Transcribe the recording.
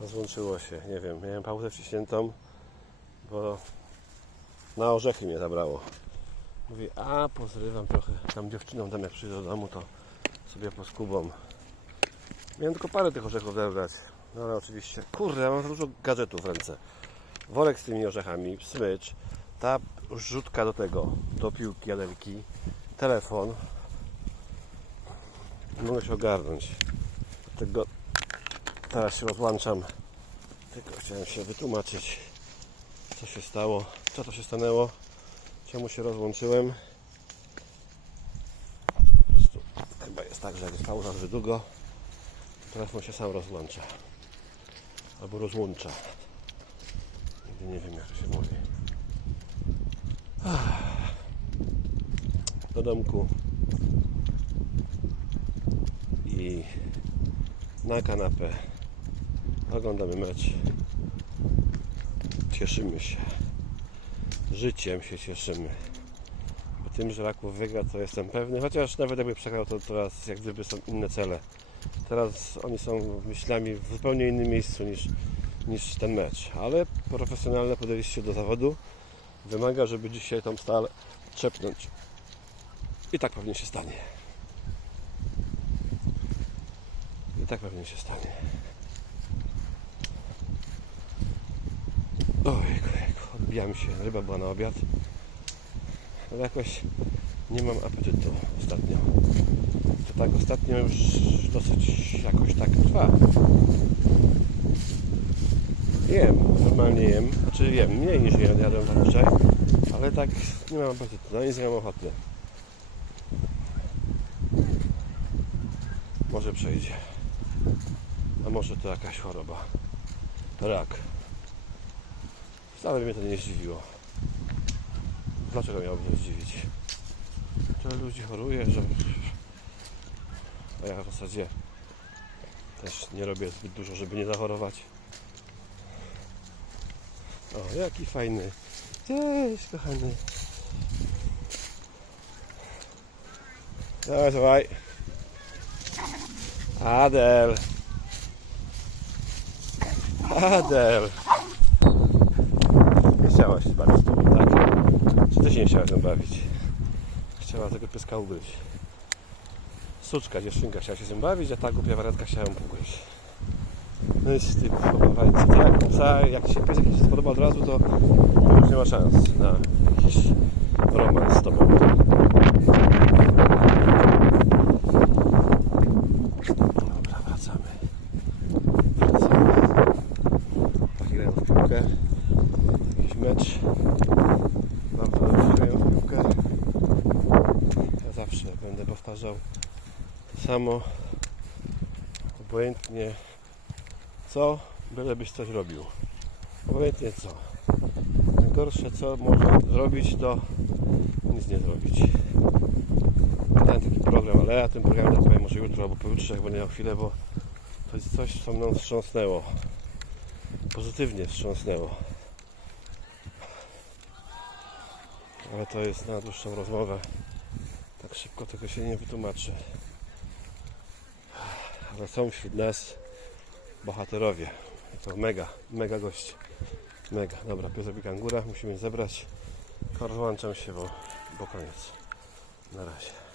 Rozłączyło się, nie wiem, miałem pauzę wciśniętą, bo na orzechy mnie zabrało. Mówię, a pozrywam trochę tam dziewczyną, tam jak przyjdę do domu, to sobie poskubam. Miałem tylko parę tych orzechów zebrać, no ale oczywiście, kurde, ja mam dużo gadżetów w ręce. Worek z tymi orzechami, smycz, ta rzutka do tego, do piłki, jadelki, telefon. Mogę się ogarnąć. Dlatego teraz się rozłączam. Tylko chciałem się wytłumaczyć, co się stało, co to się stanęło, czemu się rozłączyłem. A to po prostu chyba jest tak, że jak jest pauza zbyt długo, telefon się sam rozłącza. Albo rozłącza. Nigdy nie wiem, jak to się mówi. Do domku i na kanapę oglądamy mecz. Cieszymy się. Życiem się cieszymy. Bo tym, że Raków wygra, to jestem pewny. Chociaż nawet jakby przegrał, to teraz jak gdyby są inne cele. Teraz oni są myślami w zupełnie innym miejscu niż, niż ten mecz. Ale profesjonalne podejście do zawodu wymaga, żeby dzisiaj tą stal trzepnąć. I tak pewnie się stanie. I tak pewnie się stanie. Odbija mi się. Ryba była na obiad. Ale jakoś nie mam apetytu ostatnio. To tak ostatnio już dosyć jakoś tak trwa. Jem, normalnie jem. Znaczy jem mniej niż jadłem zazwyczaj, ale tak nie mam apetytu. No nic nie mam ochoty. Może przejdzie. A może to jakaś choroba. Rak. Wcale mnie to nie zdziwiło. Dlaczego miałoby mnie zdziwić? Tyle ludzi choruje, że... A ja w zasadzie też nie robię zbyt dużo, żeby nie zachorować. O, jaki fajny. Cześć, kochany. Dawaj, słuchaj. Adel. Adel. Chciałaś bawić tak? Czy ty się nie chciałaś tym bawić? Chciała tego pieska ugryźć. Suczka, dziewczynka chciała się z nim bawić, a ta głupia wariatka chciała ją ugryźć. No i z tym jak jak się pies jakiś się spodoba od razu, to już nie ma szans na jakiś romans z tobą. Dobra, wracamy. Wracamy. Grają w piłkę. Bardzo dobrze grają w piłkę. Ja zawsze będę powtarzał to samo. Obojętnie co, bylebyś coś robił. Obojętnie co. Najgorsze co można zrobić to nic nie zrobić. Miałem taki program, ale ja tym programem to powiem może jutro albo pojutrze, jak będę miał chwilę, bo to jest coś, co mną wstrząsnęło. Pozytywnie wstrząsnęło. Ale to jest na dłuższą rozmowę. Tak szybko tego się nie wytłumaczy. Ale są wśród nas bohaterowie. To mega, mega gość. Mega. Dobra, pies kangura, musimy zebrać. Rozłączam się, bo, bo koniec. Na razie.